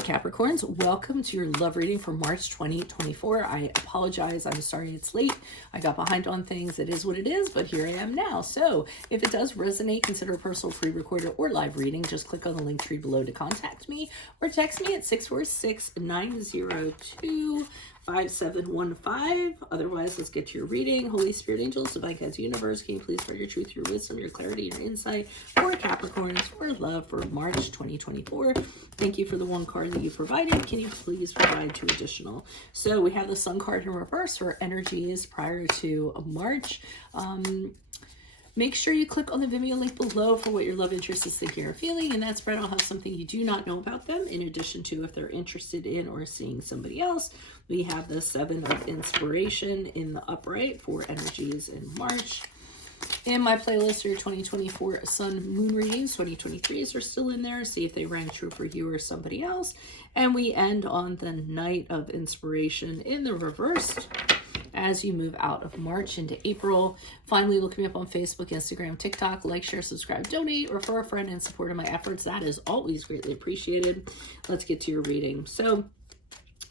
Capricorns, welcome to your love reading for March 2024. I apologize. I'm sorry it's late. I got behind on things. It is what it is, but here I am now. So if it does resonate, consider a personal pre-recorded or live reading. Just click on the link tree below to contact me or text me at 646-902-5715. Otherwise, let's get to your reading. Holy Spirit, angels, divine guides, universe, can you please spread your truth, your wisdom, your clarity, your insight for Capricorns, for love for March 2024. Thank you for the one card that you provided. Can you please provide two additional? So we have the Sun card in reverse for energies prior to March. Make sure you click on the Vimeo link below for what your love interest is thinking or feeling. And that spread will have something you do not know about them, in addition to if they're interested in or seeing somebody else. We have the Seven of Inspiration in the upright for energies in March. In my playlist, your 2024 Sun Moon readings, 2023s are still in there. See if they rang true for you or somebody else. And we end on the Night of Inspiration in the reverse as you move out of March into April. Finally, look me up on Facebook, Instagram, TikTok. Like, share, subscribe, donate, refer a friend in support of my efforts. That is always greatly appreciated. Let's get to your reading. So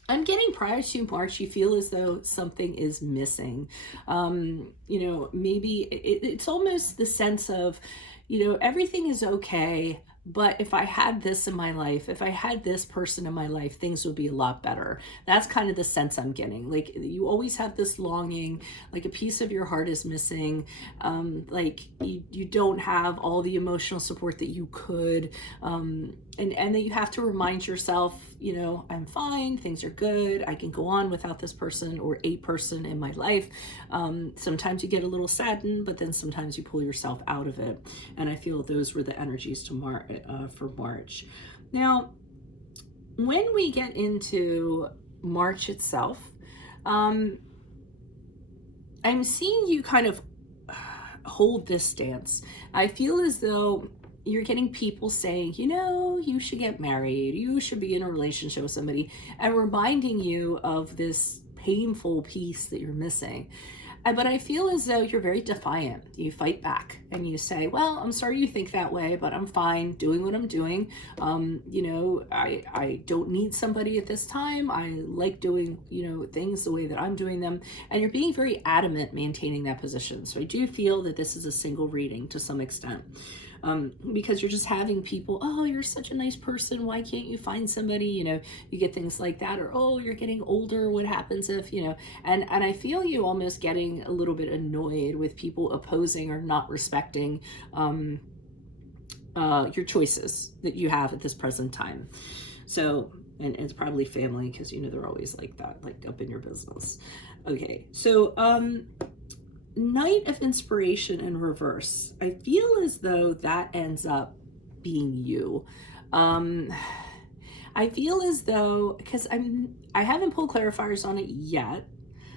I'm getting prior to March, you feel as though something is missing. Maybe it's almost the sense of, everything is okay, but if I had this in my life, if I had this person in my life, things would be a lot better. That's kind of the sense I'm getting. Like, you always have this longing, like a piece of your heart is missing. Like you don't have all the emotional support that you could. And that you have to remind yourself, I'm fine, things are good, I can go on without this person or a person in my life. Sometimes you get a little saddened, but then sometimes you pull yourself out of it. And I feel those were the energies for March. Now, when we get into March itself, I'm seeing you kind of hold this stance. I feel as though you're getting people saying, you should get married, you should be in a relationship with somebody, and reminding you of this painful piece that you're missing. But I feel as though you're very defiant. You fight back and you say, well, I'm sorry you think that way, but I'm fine doing what I'm doing. I don't need somebody at this time. I like doing, things the way that I'm doing them. And you're being very adamant maintaining that position. So I do feel that this is a single reading to some extent. Because you're just having people, oh, you're such a nice person, why can't you find somebody? You get things like that, or, oh, you're getting older, what happens if, and I feel you almost getting a little bit annoyed with people opposing or not respecting your choices that you have at this present time. So, and it's probably family, because they're always like that, like up in your business. Okay, so Night of Inspiration in reverse. I feel as though that ends up being you. I feel as though, because I haven't pulled clarifiers on it yet,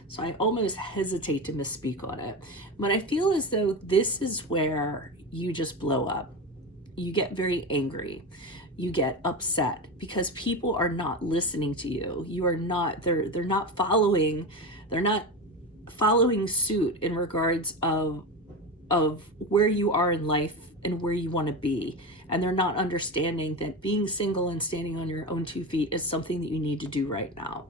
so I almost hesitate to misspeak on it, but I feel as though this is where you just blow up. You get very angry. You get upset because people are not listening to you. You are not, they're not following suit in regards of where you are in life and where you want to be. And they're not understanding that being single and standing on your own 2 feet is something that you need to do right now.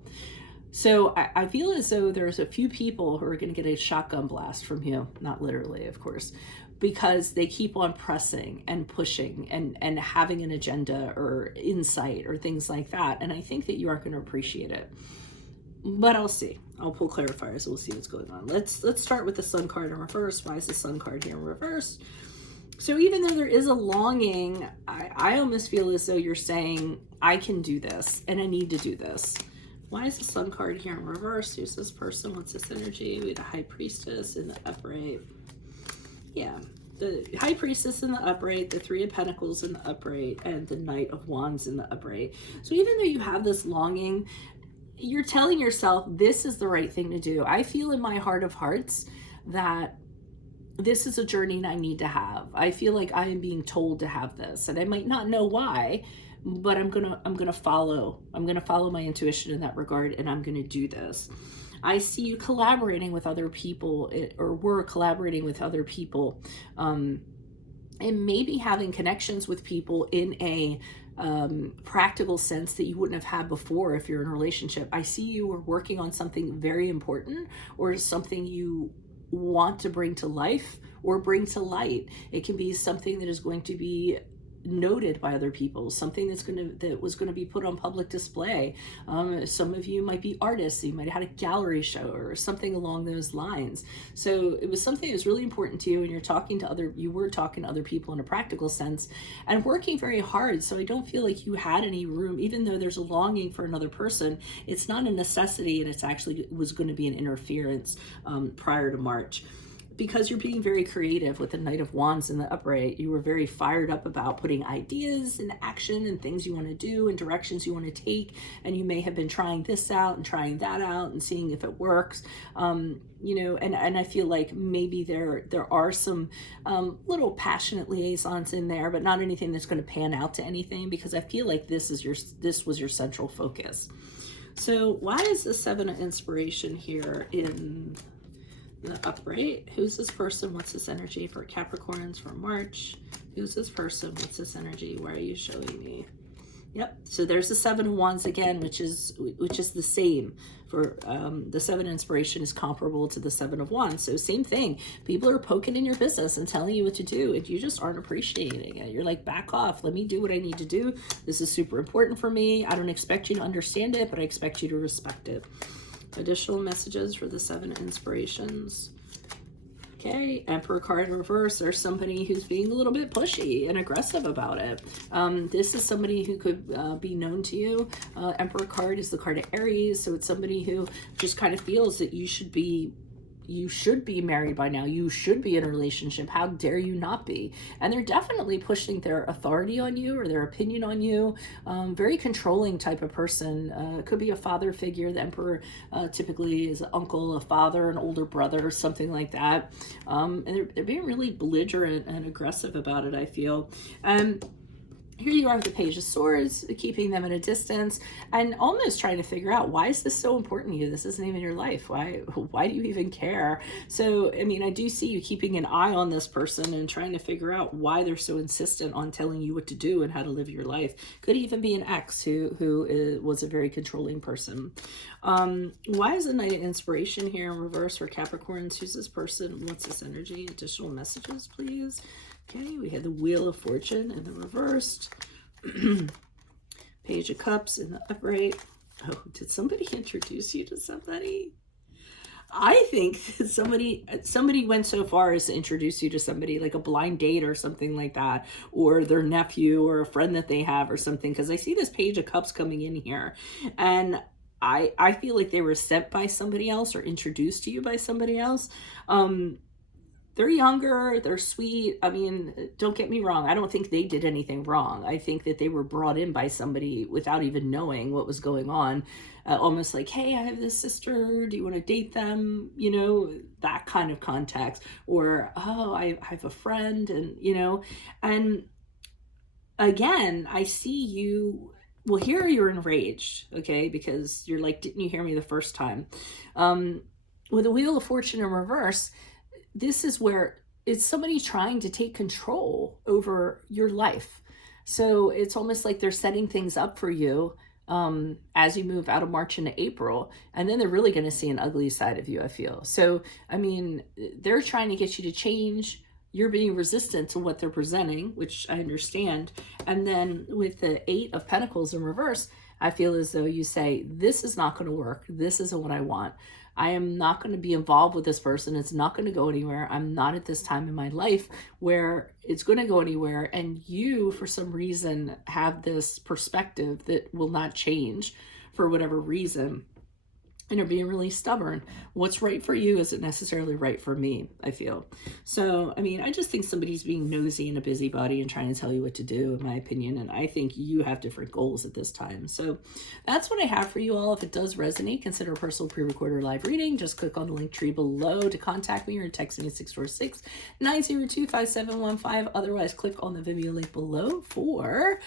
So I feel as though there's a few people who are going to get a shotgun blast from you, not literally, of course, because they keep on pressing and pushing and having an agenda or insight or things like that. And I think that you aren't going to appreciate it. But I'll see. I'll pull clarifiers. We'll see what's going on. Let's start with the Sun card in reverse. Why is the Sun card here in reverse? So even though there is a longing, I almost feel as though you're saying, I can do this and I need to do this. Why is the Sun card here in reverse? Who's this person? What's this energy? We have the High Priestess in the upright. Yeah. The High Priestess in the upright, the Three of Pentacles in the upright, and the Knight of Wands in the upright. So even though you have this longing, you're telling yourself this is the right thing to do. I feel in my heart of hearts that this is a journey I need to have. I feel like I am being told to have this, and I might not know why, but I'm gonna follow my intuition in that regard, and I'm gonna do this. I see you collaborating with other people, or we're collaborating with other people, and maybe having connections with people in a practical sense that you wouldn't have had before if you're in a relationship. I see you are working on something very important, or something you want to bring to life or bring to light. It can be something that is going to be noted by other people, something that was going to be put on public display. Some of you might be artists, you might have had a gallery show or something along those lines. So it was something that was really important to you, and you were talking to other people in a practical sense and working very hard. So I don't feel like you had any room, even though there's a longing for another person. It's not a necessity, and it's actually was going to be an interference prior to March. Because you're being very creative with the Knight of Wands in the upright. You were very fired up about putting ideas into action and things you want to do and directions you want to take. And you may have been trying this out and trying that out and seeing if it works. You know, and I feel like maybe there are some little passionate liaisons in there, but not anything that's going to pan out to anything, because I feel like this was your central focus. So why is the Seven of Inspiration here in the upright? Who's this person? What's this energy for Capricorns for March? Who's this person? What's this energy? Why are you showing me? Yep. So there's the Seven of Wands again, which is the same for the Seven of Inspiration is comparable to the Seven of Wands. So same thing. People are poking in your business and telling you what to do, and you just aren't appreciating it. You're like, back off. Let me do what I need to do. This is super important for me. I don't expect you to understand it, but I expect you to respect it. Additional messages for the Seven of Inspirations. Okay, Emperor card in reverse. There's somebody who's being a little bit pushy and aggressive about it. This is somebody who could be known to you. Emperor card is the card of Aries, so it's somebody who just kind of feels that you should be married by now. You should be in a relationship. How dare you not be? And they're definitely pushing their authority on you or their opinion on you. Very controlling type of person. It could be a father figure. The Emperor typically is an uncle, a father, an older brother, something like that. And they're being really belligerent and aggressive about it, I feel. Here you are with the Page of Swords, keeping them at a distance and almost trying to figure out, why is this so important to you? This isn't even your life. Why do you even care? So, I mean, I do see you keeping an eye on this person and trying to figure out why they're so insistent on telling you what to do and how to live your life. Could even be an ex who was a very controlling person. Why is the Knight of Inspiration here in reverse for Capricorns? Who's this person? What's this energy? Additional messages, please. Okay, we had the Wheel of Fortune in the reversed. Page of Cups in the upright. Oh, did somebody introduce you to somebody? I think that somebody went so far as to introduce you to somebody, like a blind date or something like that, or their nephew or a friend that they have or something, because I see this Page of Cups coming in here. And I feel like they were sent by somebody else or introduced to you by somebody else. They're younger, they're sweet. I mean, don't get me wrong. I don't think they did anything wrong. I think that they were brought in by somebody without even knowing what was going on. Almost like, hey, I have this sister. Do you want to date them? You know, that kind of context. Or, oh, I have a friend, and, you know. And again, I see you. Well, here you're enraged, okay? Because you're like, didn't you hear me the first time? With the Wheel of Fortune in reverse, this is where it's somebody trying to take control over your life. So it's almost like they're setting things up for you as you move out of March into April. And then they're really going to see an ugly side of you, I feel. So, I mean, they're trying to get you to change. You're being resistant to what they're presenting, which I understand. And then with the Eight of Pentacles in reverse, I feel as though you say, this is not going to work. This isn't what I want. I am not going to be involved with this person. It's not going to go anywhere. I'm not at this time in my life where it's going to go anywhere. And you, for some reason, have this perspective that will not change for whatever reason. And are being really stubborn. What's right for you isn't necessarily right for me, I feel. So, I mean, I just think somebody's being nosy and a busybody and trying to tell you what to do, in my opinion. And I think you have different goals at this time. So that's what I have for you all. If it does resonate, consider a personal pre-recorded live reading. Just click on the link tree below to contact me or text me at 646-902-5715. Otherwise, click on the Vimeo link below for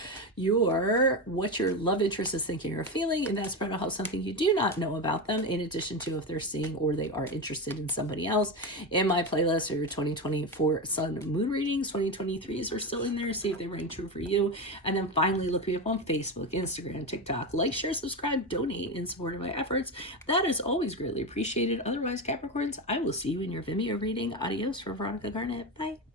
what your love interest is thinking or feeling. And that's spread out how something you do not know about them them, in addition to if they're seeing or they are interested in somebody else. In my playlist are your 2024 sun moon readings. 2023s are still in there. See if they ring true for you. And then finally, look me up on Facebook, Instagram, TikTok. Like, share, subscribe, donate in support of my efforts. That is always greatly appreciated. Otherwise, Capricorns, I will see you in your Vimeo reading. Adios for Veronica Garnett. Bye.